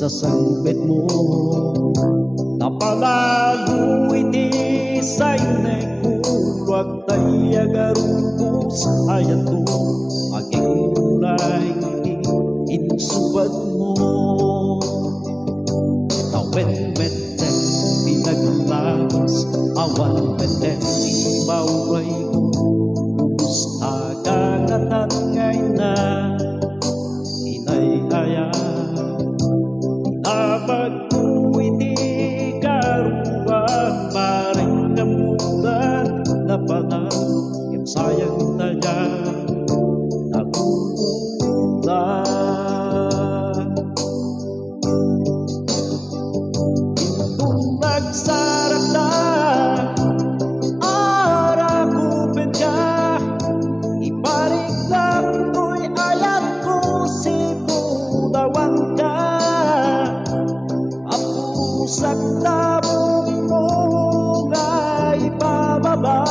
sa sangpit mo. Napalalo iti sa inekulag tayo agarong sa ayato agigulay iti insubad mo. Tawen beten pinaglagas awan beten ibaway ko ubus agagatan ngay na inay aya tinabag ko iti karuan maring namudan na panahon yung sayang taga nagugulan. Itong nagsarat na arakupin ka, ibalik lang ko'y ayat ko si Budawan ka. Apusak na mo nga ibababa,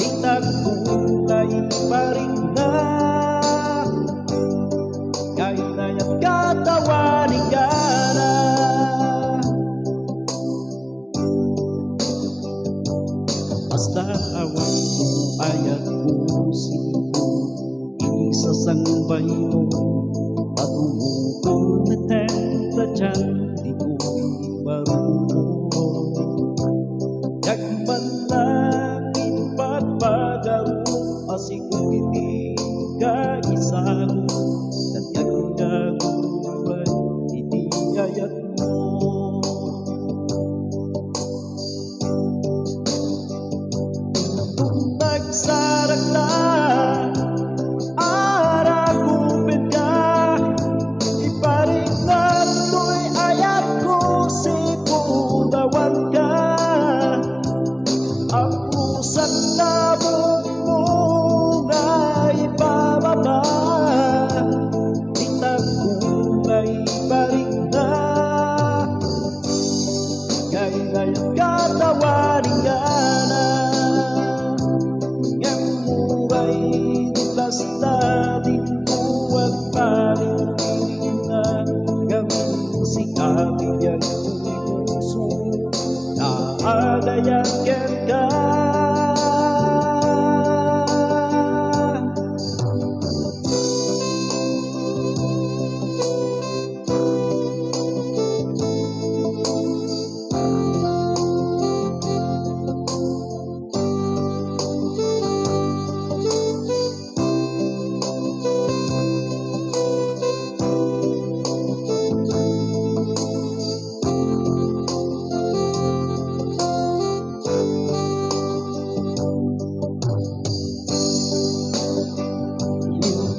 tingnan ko na iparing na kailan at katawanin ka na. Basta awang mo ayat ko sigo isasambay mo patungkol na tenta dyan di ko'y marunong. Yagman lang ipagpagaro asiko hindi ka isa mo nagagagulay hindi ayat mo. Kung nagsarak na arakupin ka, iparing na to'y ayat ko si Budawan ka. Ang pusak na mo nga ibababa, tingnan ko nga iparing na kailan katawanin ka na. Ngayong muray dulas na din ko at paling na gawin si kabigyan ko'y puso na adayakin ka.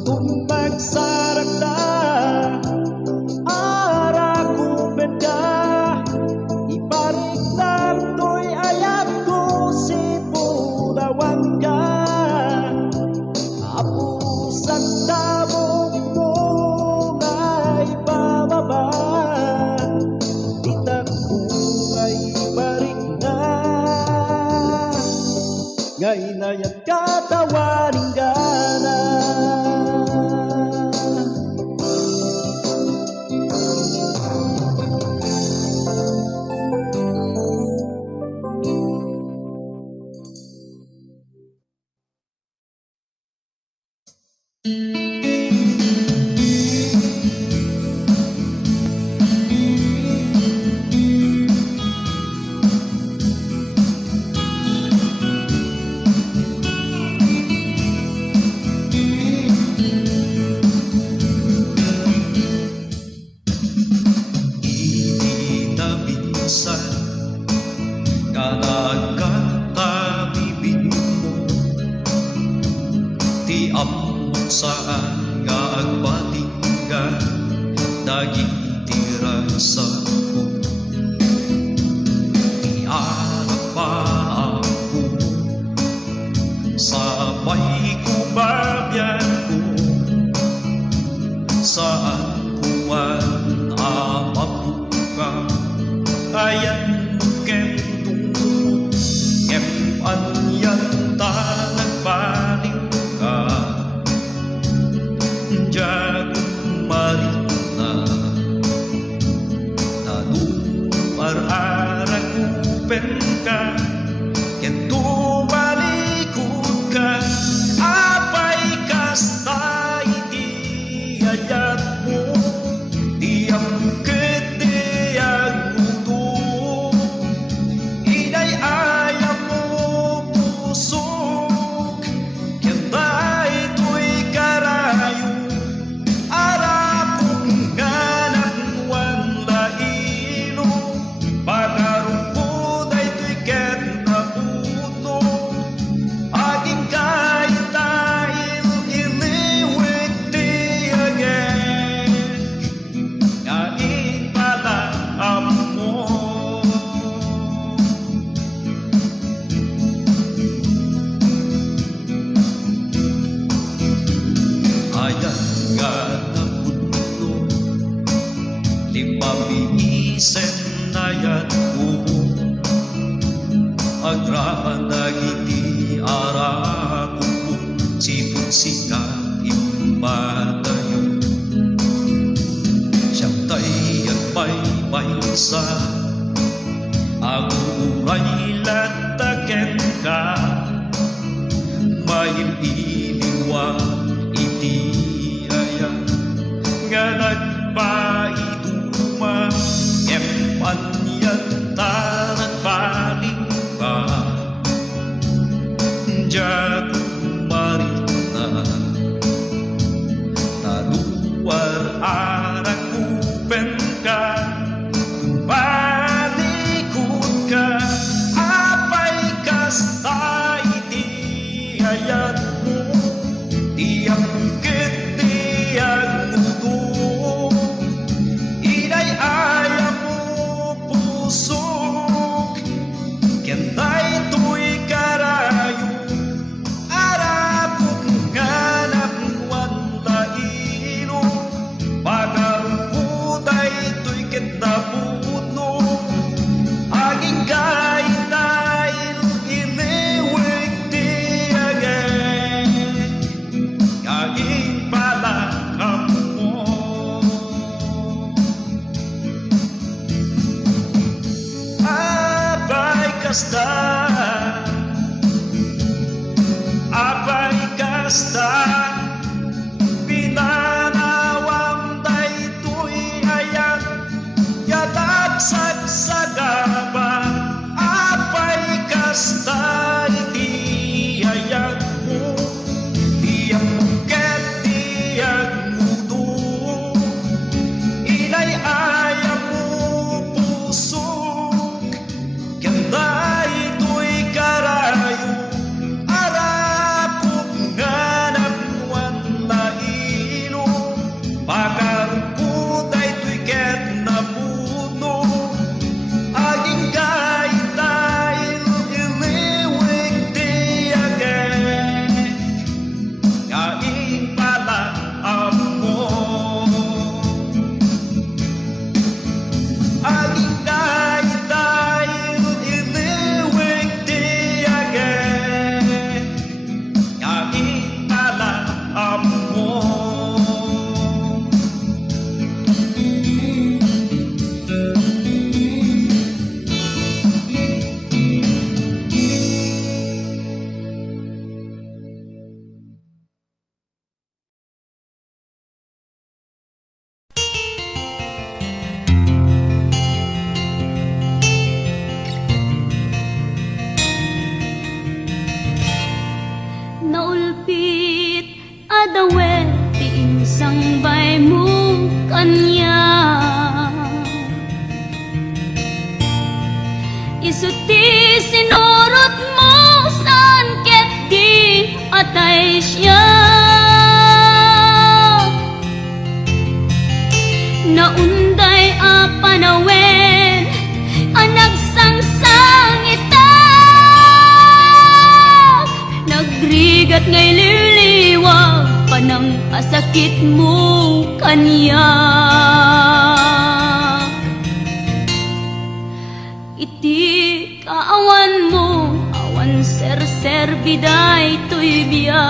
Kung nagsarak na arakupin ka, iparing na to'y ayat ko si Budawan ka. Apusak na mo nga ibababa, tingnan ko nga iparing na ngayon ay at katawanin ka na. Ti amot saan nga agpatinggan daging tirasa ko. Ti anak pa ako sabay ko babyan ko saan ko man amapukang ayan kentong ngem anyan ta nagbaling jagung marina open ka, ken tumalikod ka, apay kasta iti ayat mo, di angket di agmuto, inay ayam mo pusok, ken day to'y karayo, ara kung ganap wala ilo, pagkarungkod ay to'y ket na puto, aging kahit dahil iliwit di agad, ngaing pala mo. Ayan nga na puno, limabingisen na yan ko, agraman na iti arako, sipon sika impalayo, siyang tayo may sa aguray lataken ka, mayim iliwa iti aya nga nagpaituma, empanyan ta nagpaling ka, diyan marina taluar arak upen ka, tumalikod ka, apay kasta iti ayat mo, di angket di agmuto, inay ayam mo pusok, ken day to'y karayo, ara kung ganap wala ilo, pagkarungkod ay to'y ket na puno, aging kahit dahil iliwig di agad, ngaing pala mo. Apay kasta, apay kasta, pinanawang daytoy ayat, yadag sagsagaba, apay kasta iti ayat mo, di angket di agmuto, inay ayam mo pusok, ken day to'y karayo, ara kung ganap wala ilo, pagkarungkod ay to'y ket na puno, aging kahit dahil iliwig di agad, ngaing pala mo. Aging kahit dahil iliwig di agad, ngaing pala mo. Naulpit adawet ti insang-bay mo kanya, isuti sinurot mo saan ket di atay siya, naunday a panawen anagsang-sang ita, nagrigat ngay liliwag panang asakit mo kanya, iti kaawan mo awan ser-ser biday to'y biyag,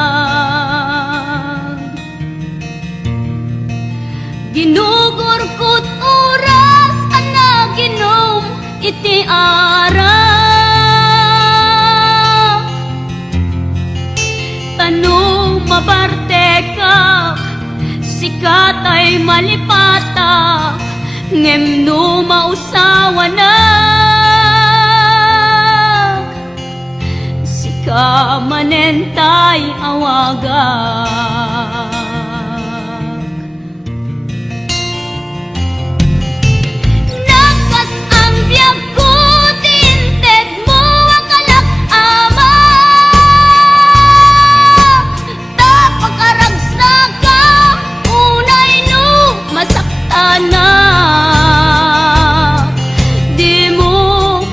ginugurkot oras ana ginom iti ara, katay malipata ngem no mausawa na sika manentay awagak nakas ang biyag ko tinted mo ang kalak ama tapagkaragsaga unay no masakta na di mo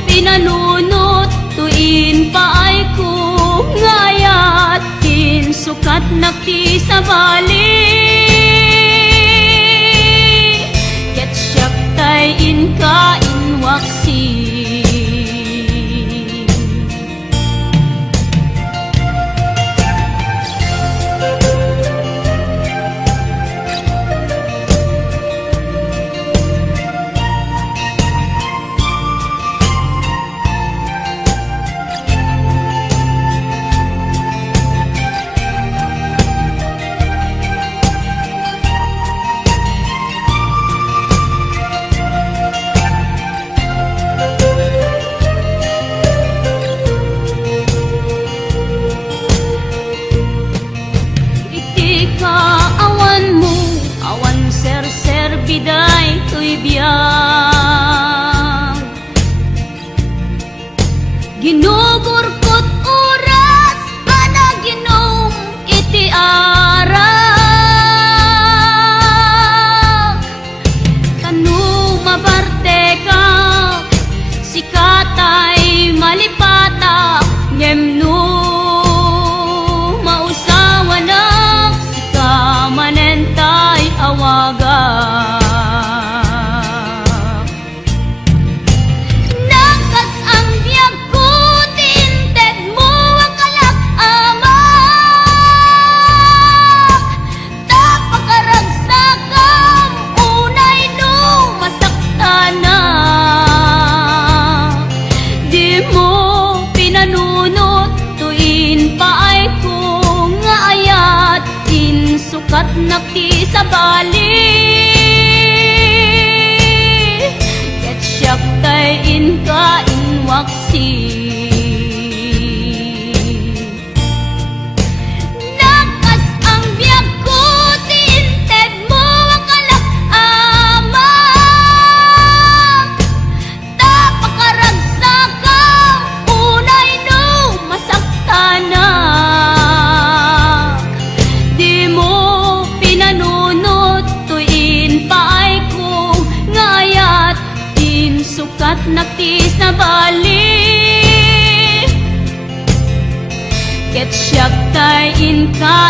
pinanunot tuin pa ay ko ngayat sukat nakti sa bali ket siyak tay inka inwaksi biday to'y biyag ginugurkot oras kada ginom iti arak kanu mabarte ka sikatay malipata ngem no mausawa na sika manentay awaga sukat nakti sa bali ket siyak tay inka inwaksi nakas ang biyag ko tinted mo ang kalak ama tapagkaragsakam unay no masakta na sukat nakti sa bali ket siyak tay inka